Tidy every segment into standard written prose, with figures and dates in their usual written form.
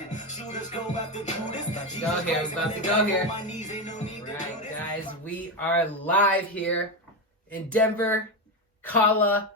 About to go here. Right, guys, we are live here in Denver, Colorado.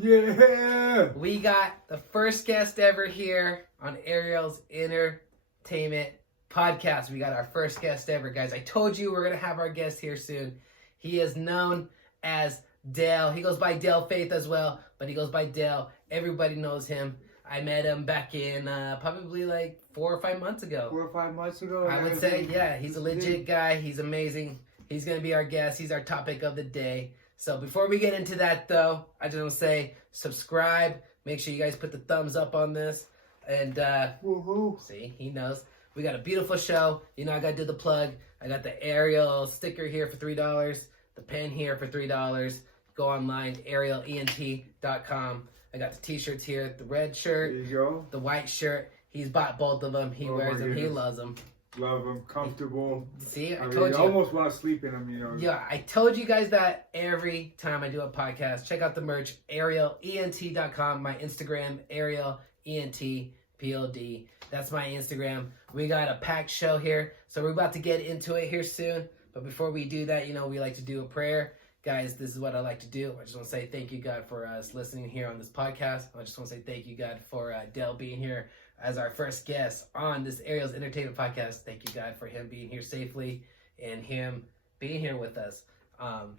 Yeah! We got the first guest ever here on Ariel's Entertainment Podcast. We got our first guest ever, guys. I told you we're going to have our guest here soon. He is known as Dale. He goes by Dale Faith as well, but he goes by Dale. Everybody knows him. I met him back in probably like 4 or 5 months ago. 4 or 5 months ago? I would say, yeah. He's a legit guy. He's amazing. He's going to be our guest. He's our topic of the day. So before we get into that, though, I just want to say subscribe. Make sure you guys put the thumbs up on this. And woohoo! See, he knows. We got a beautiful show. You know, I got to do the plug. I got the Ariel sticker here for $3. The pen here for $3. Go online, arielent.com. I got the t-shirts here, the red shirt, there you go. The white shirt. He's bought both of them. He wears them. He loves them. Love them. Comfortable. See, I mean, told you. I almost want to sleep in them, you know. Yeah, I told you guys that every time I do a podcast. Check out the merch, arielent.com. My Instagram, arielentpod. That's my Instagram. We got a packed show here, so we're about to get into it here soon. But before we do that, you know, we like to do a prayer. Guys, this is what I like to do. I just want to say thank you, God, for us listening here on this podcast. I just want to say thank you, God, for Dale being here as our first guest on this Ariel's Entertainment Podcast. Thank you, God, for him being here safely and him being here with us. I'm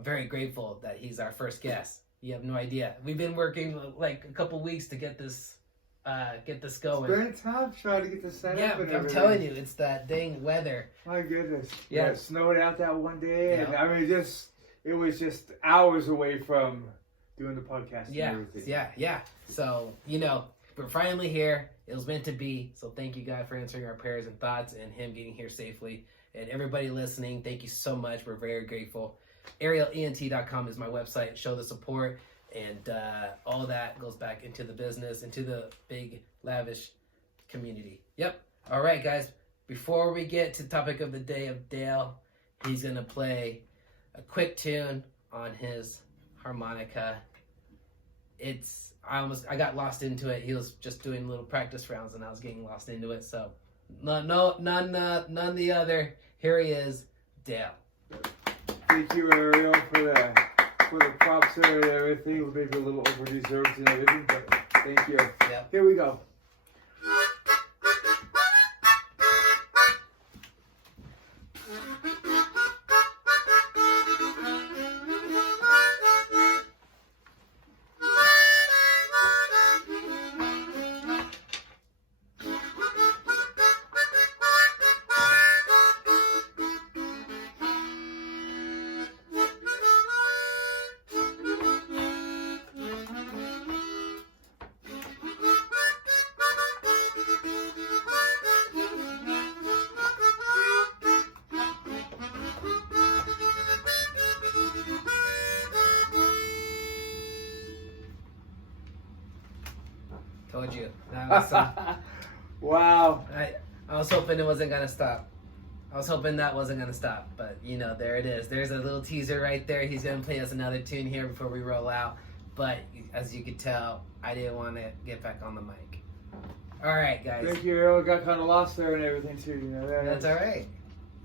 very grateful that he's our first guest. You have no idea. We've been working like a couple weeks to get this going. It's been tough trying to get this set up. Yeah, and I'm telling you, it's that dang weather. My goodness. Yeah. It snowed out that one day. Yeah. And I mean, it was just hours away from doing the podcast and everything. Yeah. So, you know, we're finally here. It was meant to be. So thank you, God, for answering our prayers and thoughts and him getting here safely. And everybody listening, thank you so much. We're very grateful. arielent.com is my website. Show the support. And all that goes back into the business, into the big, lavish community. Yep. All right, guys. Before we get to the topic of the day of Dale, he's going to play a quick tune on his harmonica. I got lost into it. He was just doing little practice rounds, and I was getting lost into it. So, none the other. Here he is, Dale. Thank you, Ariel, for the props there and everything. We're maybe a little over-deserved and everything, but thank you. Yep. Here we go. Told you. That was Wow. I was hoping it wasn't going to stop. I was hoping that wasn't going to stop. But, you know, there it is. There's a little teaser right there. He's going to play us another tune here before we roll out. But, as you could tell, I didn't want to get back on the mic. All right, guys. Thank you, Ariel. Got kind of lost there and everything, too. You know, That's all right.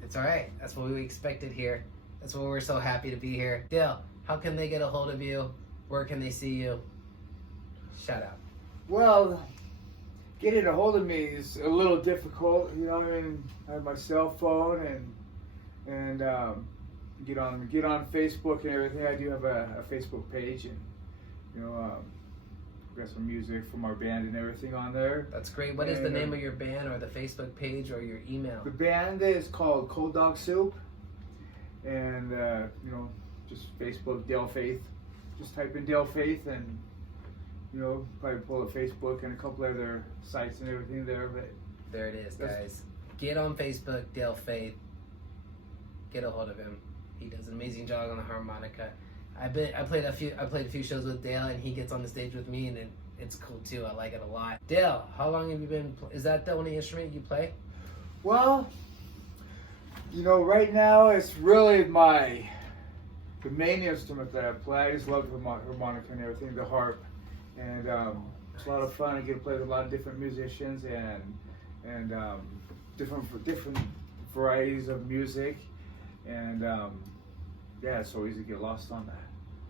It's all right. That's what we expected here. That's why we're so happy to be here. Dale, how can they get a hold of you? Where can they see you? Shout out. Well, getting a hold of me is a little difficult. You know, I mean, I have my cell phone and get on Facebook and everything. I do have a Facebook page, and you know, got some music from our band and everything on there. That's great. What is the name of your band, or the Facebook page, or your email? The band is called Cold Dog Soup, and you know, just Facebook Dale Faith. Just type in Dale Faith and, you know, probably pull up Facebook and a couple other sites and everything there. But there it is, guys. Get on Facebook, Dale Faith. Get a hold of him. He does an amazing job on the harmonica. I played a few shows with Dale, and he gets on the stage with me, and it's cool too. I like it a lot. Dale, how long have you been? Is that the only instrument you play? Well, you know, right now it's really the main instrument that I play. I just love the harmonica and everything, the harp. And It's a lot of fun. I get to play with a lot of different musicians and different varieties of music, and yeah, it's so easy to get lost on that.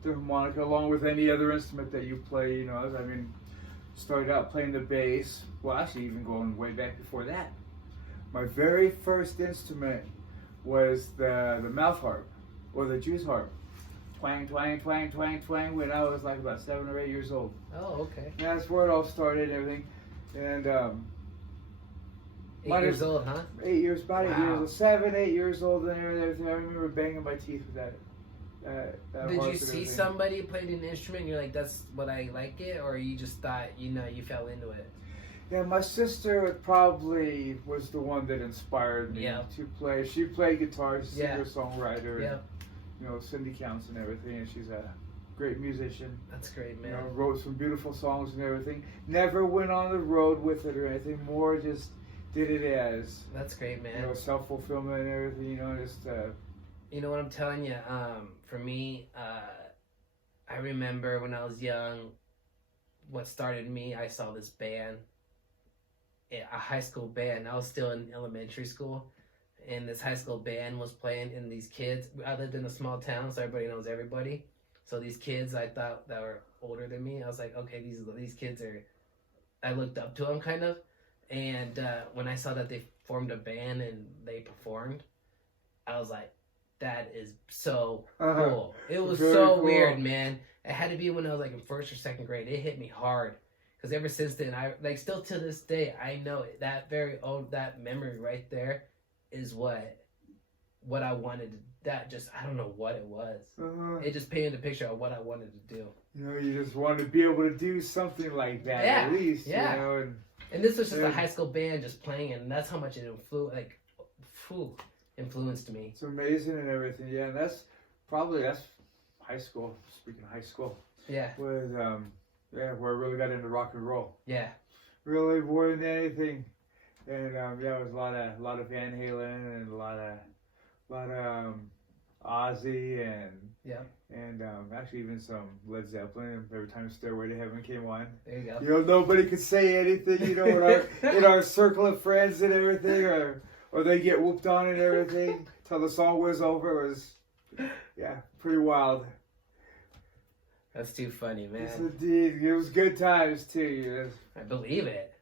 The harmonica, along with any other instrument that you play, you know. I mean, started out playing the bass. Well, actually, even going way back before that. My very first instrument was the mouth harp, or the juice harp. Twang, twang, twang, twang, twang, when I was like about 7 or 8 years old. Oh, okay. And that's where it all started and everything. And 8 years old, huh? 8 years, about 8 years Wow. old. 7, 8 years old and everything. I remember banging my teeth with that. Did harp you and see everything. somebody played an instrument and you're like, that's what I like it? Or you just thought, you fell into it? Yeah, my sister probably was the one that inspired me Yeah. to play. She played guitar, she's a Yeah. singer-songwriter, Yeah. and, you know, Cindy counts and everything, and she's a great musician. That's great, You man. know, wrote some beautiful songs and everything. Never went on the road with it or anything. More just did it as, That's great, man. you know, self-fulfillment and everything. You know, just You know what I'm telling you? For me, I remember when I was young, what started me, I saw this band, a high school band. I was still in elementary school, and this high school band was playing, and these kids, I lived in a small town, so everybody knows everybody. So these kids, I thought that were older than me, I was like, okay, these kids are, I looked up to them kind of. And when I saw that they formed a band and they performed, I was like, that is so cool. It was Very so cool. weird, man. It had to be when I was like in 1st or 2nd grade. It hit me hard. Because ever since then, I like still to this day, I know that that memory right there is what I wanted to, that just, I don't know what it was. It just painted a picture of what I wanted to do. you know, you just want to be able to do something like that Yeah, at least. yeah. You know, And this was just Yeah. a high school band just playing, and that's how much it influenced me. it's amazing and everything. Yeah, and that's high school. Speaking of high school, Yeah, was where I really got into rock and roll. yeah. Really more than anything, and yeah, it was a lot of Van Halen and a lot of Ozzy and actually even some Led Zeppelin. Every time Stairway to Heaven came on, There you go. you know, nobody could say anything, you know, in our circle of friends and everything, or they get whooped on and everything till the song was over. It was, yeah, pretty wild. That's too funny, man. Yes, indeed. It was good times too. You know. I believe it.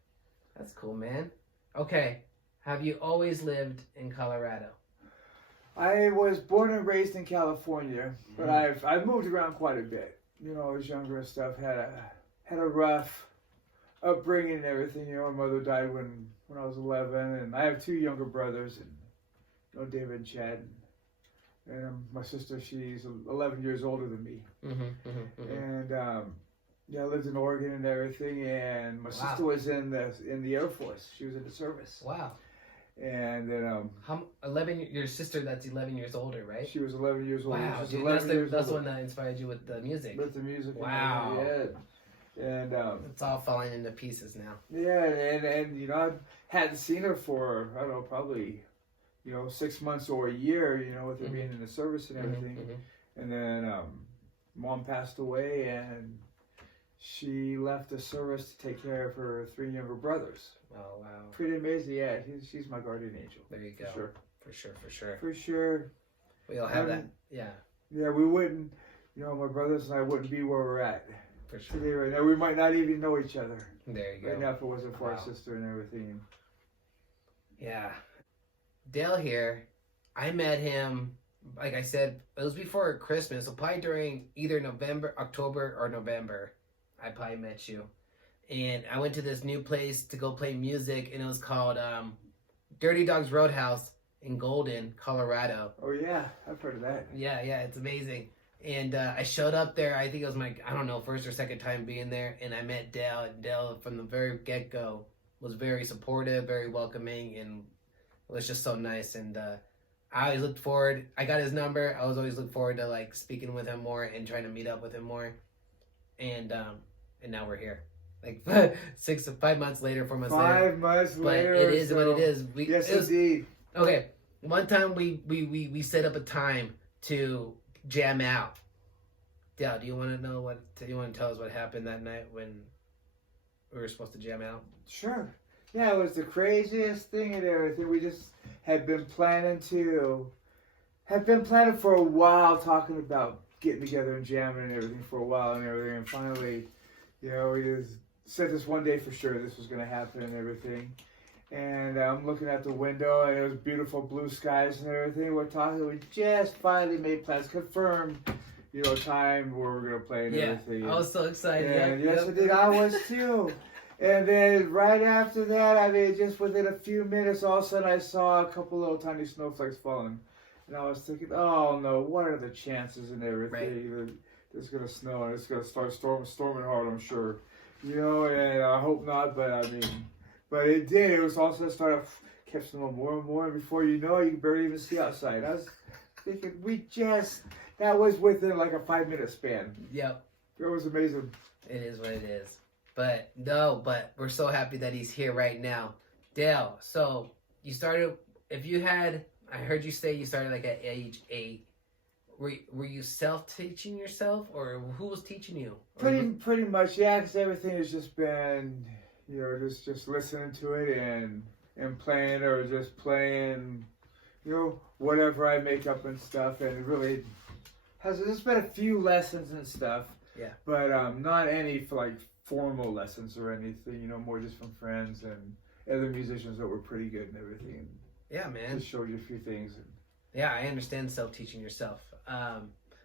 That's cool, man. Okay, have you always lived in Colorado? I was born and raised in California, but I've moved around quite a bit. You know, I was younger and stuff. Had a rough upbringing and everything. You know, my mother died when I was 11, and I have 2 younger brothers, and you know, David and Chad, and my sister. She's 11 years older than me, and yeah, I lived in Oregon and everything. And my sister was in the Air Force. She was in the service. Wow. And then Your sister that's 11 years older, right? she was 11 years old. Wow, She was dude, 11 years that's the old. one that inspired you with the music. With the music. Wow. Yeah. And It's all falling into pieces now. yeah, and you know, I hadn't seen her for, I don't know, probably, you know, 6 months or a year, you know, with her being in the service and everything. And then Mom passed away, and she left the service to take care of her 3 younger brothers. Oh, wow. Pretty amazing. Yeah, she's my guardian angel. There you go. For sure. For sure. We all have that. Yeah, Yeah, we wouldn't, you know, my brothers and I wouldn't be where we're at for sure. today right now. We might not even know each other There you go. right now if it wasn't for our Wow. sister and everything. Yeah. Dale here, I met him, like I said, it was before Christmas, so probably during either October or November, I probably met you. And I went to this new place to go play music, and it was called Dirty Dogs Roadhouse in Golden, Colorado. Oh yeah, I've heard of that. Yeah, it's amazing. And I showed up there, I think it was my, I don't know, 1st or 2nd time being there, and I met Dale, and Dale from the very get-go was very supportive, very welcoming, and it was just so nice. And I always looked forward, I got his number, I was always looking forward to like speaking with him more and trying to meet up with him more. And now we're here. Like 5 months later, 4 months later. 5 months later. But it is what it is. Yes, indeed. Okay, one time we set up a time to jam out. Dale, do you want to know do you want to tell us what happened that night when were supposed to jam out? Sure. Yeah, it was the craziest thing and everything. We just had been planning for a while, talking about getting together and jamming and everything for a while and everything. And finally, we just said this one day for sure this was going to happen and everything. And I'm looking out the window, and it was beautiful blue skies and everything. We're talking. We just finally made plans, confirmed, time where we're gonna play and everything. I was so excited. And yes, I did. I was too. And then right after that, just within a few minutes, all of a sudden I saw a couple little tiny snowflakes falling, and I was thinking, oh no, what are the chances and everything that it's gonna snow and it's gonna start storming hard? I'm sure, and I hope not, but But it did. It was also kept snowing more and more, and before you know it, you can barely even see outside. I was thinking, that was within like a 5-minute span. Yep. It was amazing. It is what it is. But we're so happy that he's here right now. Dale, so you started, I heard you say you started like at age 8. Were you self-teaching yourself, or who was teaching you? Pretty much, yeah, because everything has just been... just listening to it and playing, or just playing, whatever I make up and stuff. And it really there's been a few lessons and stuff. Yeah. But not any formal lessons or anything. More just from friends and other musicians that were pretty good and everything. Yeah, man. Just showed you a few things. Yeah, I understand self-teaching yourself.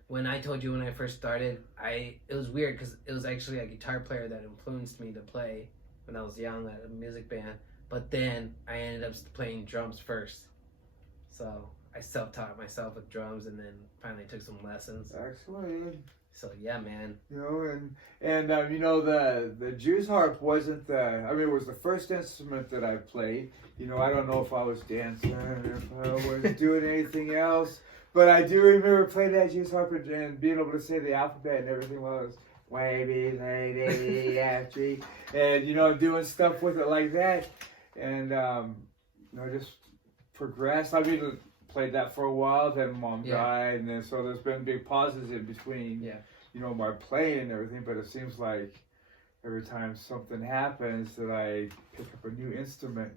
When I told you when I first started, it was weird because it was actually a guitar player that influenced me to play when I was young at a music band, but then I ended up playing drums first. So I self-taught myself with drums, and then finally took some lessons. Excellent. So yeah, man. The Jew's harp wasn't it was the first instrument that I played. I don't know if I was dancing, if I was doing anything else, but I do remember playing that Jew's harp and being able to say the alphabet and everything while I was wavy, lady, after, and doing stuff with it like that, and just progressed. Played that for a while. Then Mom died, and then so there's been big pauses in between. Yeah. My playing and everything. But it seems like every time something happens that I pick up a new instrument,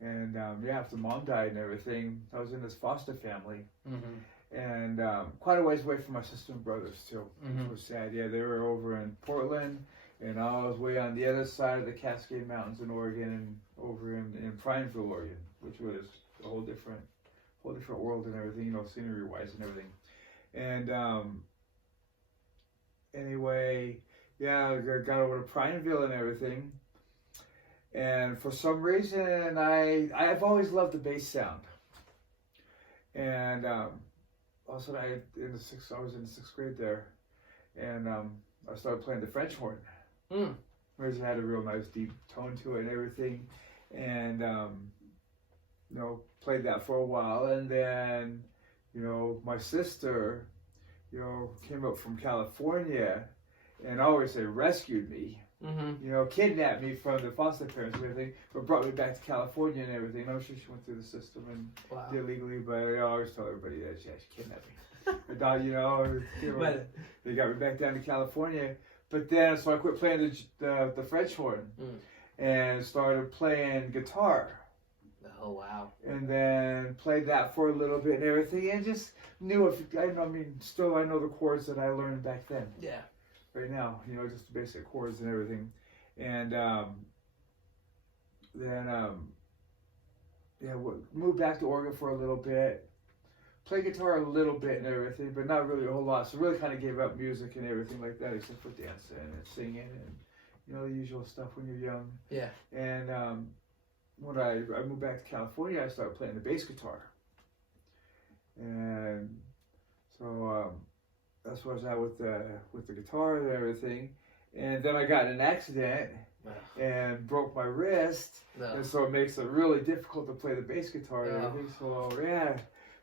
and after Mom died and everything, I was in this foster family. Mm-hmm. And quite a ways away from my sister and brothers too, which was sad. Yeah, they were over in Portland, and I was way on the other side of the Cascade Mountains in Oregon, and over in Prineville, Oregon, which was a whole different world and everything, scenery wise and everything. And anyway, I got over to Prineville and everything, and for some reason I've always loved the bass sound, and also, I was in the 6th grade there, and I started playing the French horn. Which had a real nice deep tone to it and everything, and played that for a while, and then my sister came up from California, and I always say rescued me. Kidnapped me from the foster parents and everything, but brought me back to California and everything. I'm sure she went through the system and did legally, but I always tell everybody that she kidnapped me. I thought, they got me back down to California. But then, so I quit playing the French horn and started playing guitar. Oh, wow. And then played that for a little bit and everything, and just knew still I know the chords that I learned back then. Yeah. Right now, just the basic chords and everything. And moved back to Oregon for a little bit. Played guitar a little bit and everything, but not really a whole lot. So really kind of gave up music and everything like that, except for dancing and singing and, the usual stuff when you're young. Yeah. And when I moved back to California, I started playing the bass guitar. And so... that's where I was at with the guitar and everything, and then I got in an accident and broke my wrist, and so it makes it really difficult to play the bass guitar and everything.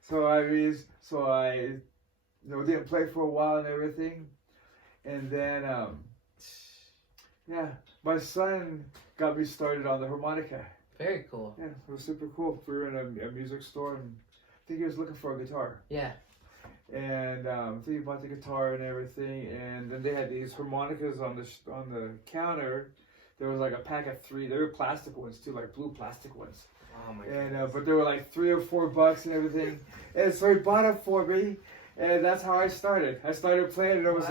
So I didn't play for a while and everything, and then my son got me started on the harmonica. Very cool. Yeah, it was super cool. We were in a music store, and I think he was looking for a guitar. Yeah. And so he bought the guitar and everything, and then they had these harmonicas on the counter. There was like a pack of 3. They were plastic ones too, like blue plastic ones. Oh my And goodness. but they were like $3 or $4 and everything. And so he bought it for me, and that's how I started. I started playing, and there was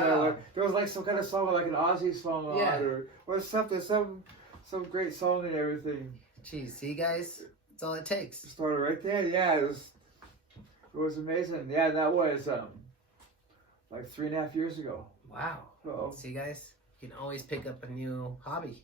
like some kind of song, like an Aussie song on it, or something, some great song and everything. Jeez, see guys, that's all it takes. Started right there. Yeah, it was amazing. Yeah, that was like 3.5 years ago. Wow. So, See guys, you can always pick up a new hobby.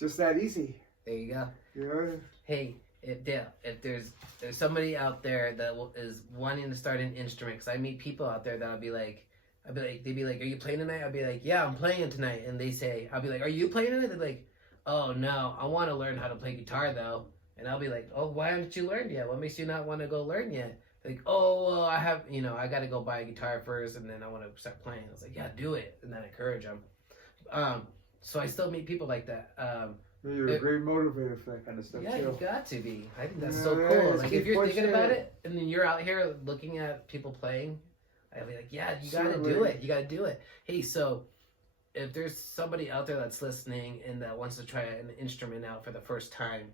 just that easy. There you go. Yeah. Hey, Dale, if there's somebody out there that is wanting to start an instrument, because I meet people out there that'll be like, they'd be like, are you playing tonight? I'll be like, yeah, I'm playing tonight. And they say, I'll be like, are you playing tonight? They're like, oh no, I want to learn how to play guitar though. And I'll be like, oh, why haven't you learned yet? What makes you not want to go learn yet? Like, oh, well, I have, I got to go buy a guitar first, and then I want to start playing. I was like, yeah, do it, and then encourage them. So I still meet people like that. You're a great motivator for that kind of stuff. Yeah, too. you got to be. I think that's so cool. Like if you're thinking about it, and then you're out here looking at people playing, I'd be like, yeah, you got to do it. You got to do it. Hey, so if there's somebody out there that's listening and that wants to try an instrument out for the first time,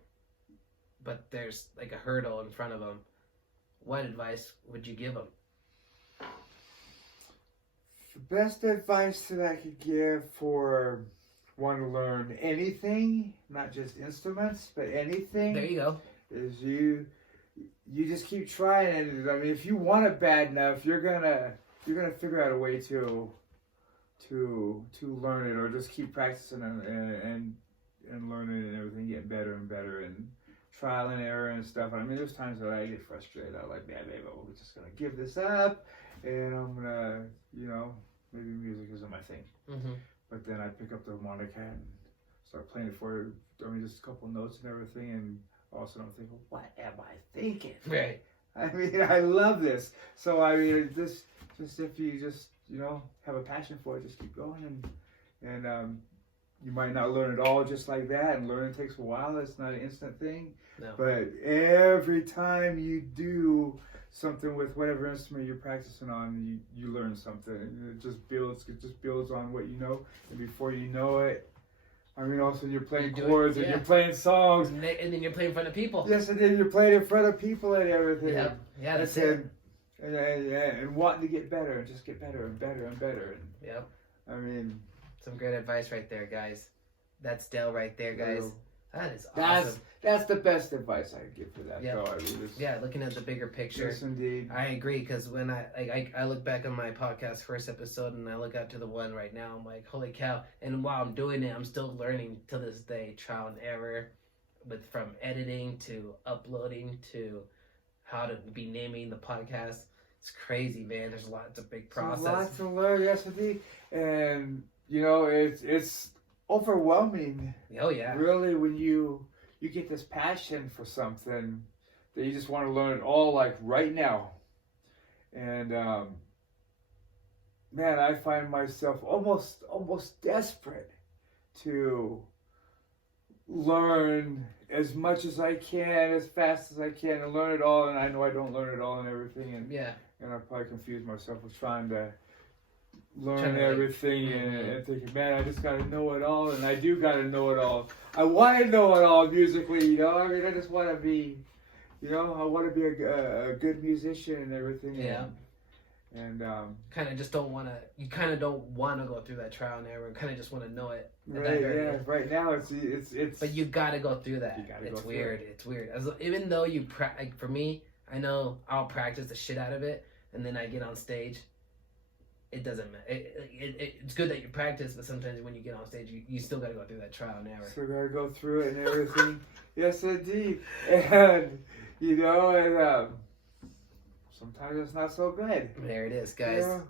but there's like a hurdle in front of them, what advice would you give them? The best advice that I could give for one to learn anything, not just instruments, but anything. There you go. Is you just keep trying, and I mean, if you want it bad enough, you're gonna figure out a way to learn it, or just keep practicing and learning and everything, getting better and better, and trial and error and stuff. I mean, there's times that I get frustrated. I'm like, man, maybe I'm just gonna give this up, and I'm gonna, maybe music isn't my thing. Mm-hmm. But then I pick up the harmonica and start playing it for, just a couple notes and everything, and all of a sudden I'm thinking, what am I thinking? Right. I mean, I love this. So I mean, just if you just have a passion for it, just keep going, and you might not learn it all just like that, and learning takes a while. It's not an instant thing. No. But every time you do something with whatever instrument you're practicing on, you learn something. And it just builds on what you know, and before you know it, I mean, also you're playing chords and you're playing songs, and then you're playing in front of people. Yes, and then you're playing in front of people and everything. Yeah, that's it. And wanting to get better, and just get better and better and better. And, yep. I mean, some great advice right there, guys. That's Dale right there, guys. That is awesome. That's the best advice I could give for that. Yep. So, I mean, looking at the bigger picture. Yes, indeed. I agree, because when I look back on my podcast first episode and I look out to the one right now, I'm like, holy cow. And while I'm doing it, I'm still learning to this day, trial and error, from editing to uploading to how to be naming the podcast. It's crazy, man. There's lots of big process. There's lots to learn, yes, indeed. And, it's overwhelming. Oh, yeah. Really, when you get this passion for something that you just want to learn it all, like right now. And man, I find myself almost desperate to learn as much as I can, as fast as I can, and learn it all. And I know I don't learn it all and everything. And I probably confuse myself with trying to learn everything and thinking, man, I just got to know it all, and I do got to know it all. I want to know it all musically, I mean, I just want to be, I want to be a good musician and everything. Yeah. And kind of just don't want to. You kind of don't want to go through that trial and error. Kind of just want to know it. Right. Yeah. Right now, it's. But you got to go through that. It's weird. It's weird. Even though for me, I know I'll practice the shit out of it, and then I get on stage. It doesn't matter. It's good that you practice, but sometimes when you get on stage, you still got to go through that trial and error. Still got to go through it and everything. Yes, indeed. And, sometimes it's not so good. There it is, guys. Yeah.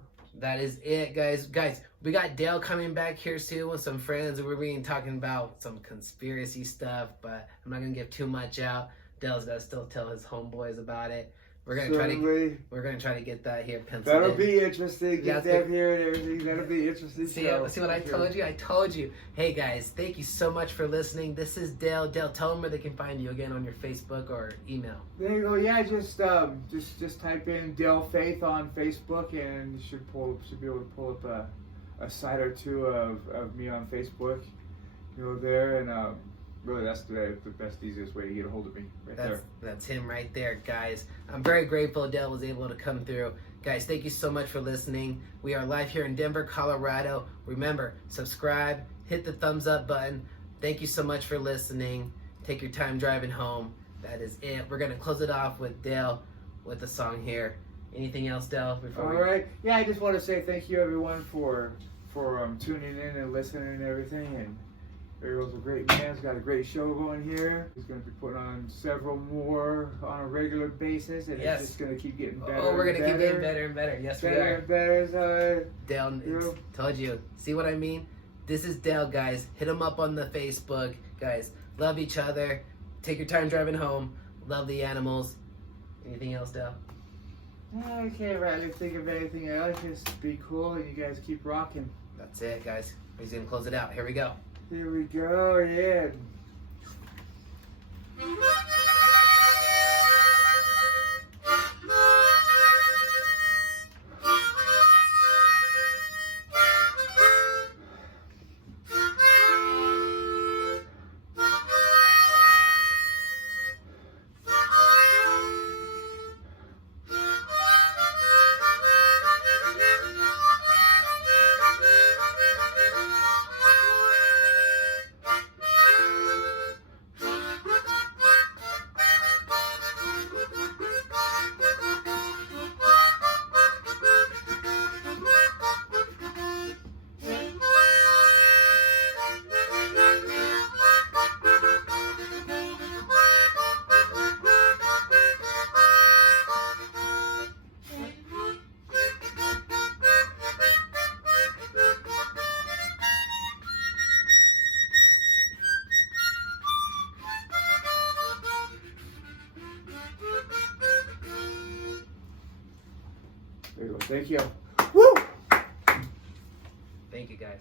That is it, guys. Guys, we got Dale coming back here soon with some friends. We're going to be talking about some conspiracy stuff, but I'm not going to give too much out. Dale's got to still tell his homeboys about it. We're gonna try to get that here penciled in. That'll be interesting. Get them here and everything. That'll be interesting. See what I told you? I told you. Hey guys, thank you so much for listening. This is Dale. Dale, tell them where they can find you again on your Facebook or email. There you go. Yeah, just type in Dale Faith on Facebook, and you should be able to pull up a site or two of me on Facebook. there, and really that's the best, easiest way to get a hold of me there. That's him right there, guys. I'm very grateful Dale was able to come through. Guys, thank you so much for listening. We are live here in Denver, Colorado. Remember, subscribe, hit the thumbs up button. Thank you so much for listening. Take your time driving home. That is it. We're going to close it off with Dale with the song here. Anything else, Dale? All right. Yeah, I just want to say thank you, everyone, for tuning in and listening and everything. And Ariel's a great man. He's got a great show going here. He's going to be putting on several more on a regular basis, and it's just going to keep getting better. Oh, we're going to keep getting better and better. Yes, we are. Better and better. So, Dale, told you. See what I mean? This is Dale, guys. Hit him up on the Facebook, guys. Love each other. Take your time driving home. Love the animals. Anything else, Dale? I can't really think of anything else. Just be cool, and you guys keep rocking. That's it, guys. He's going to close it out. Here we go. Here we go, yeah. There you go. Thank you. Woo! Thank you, guys.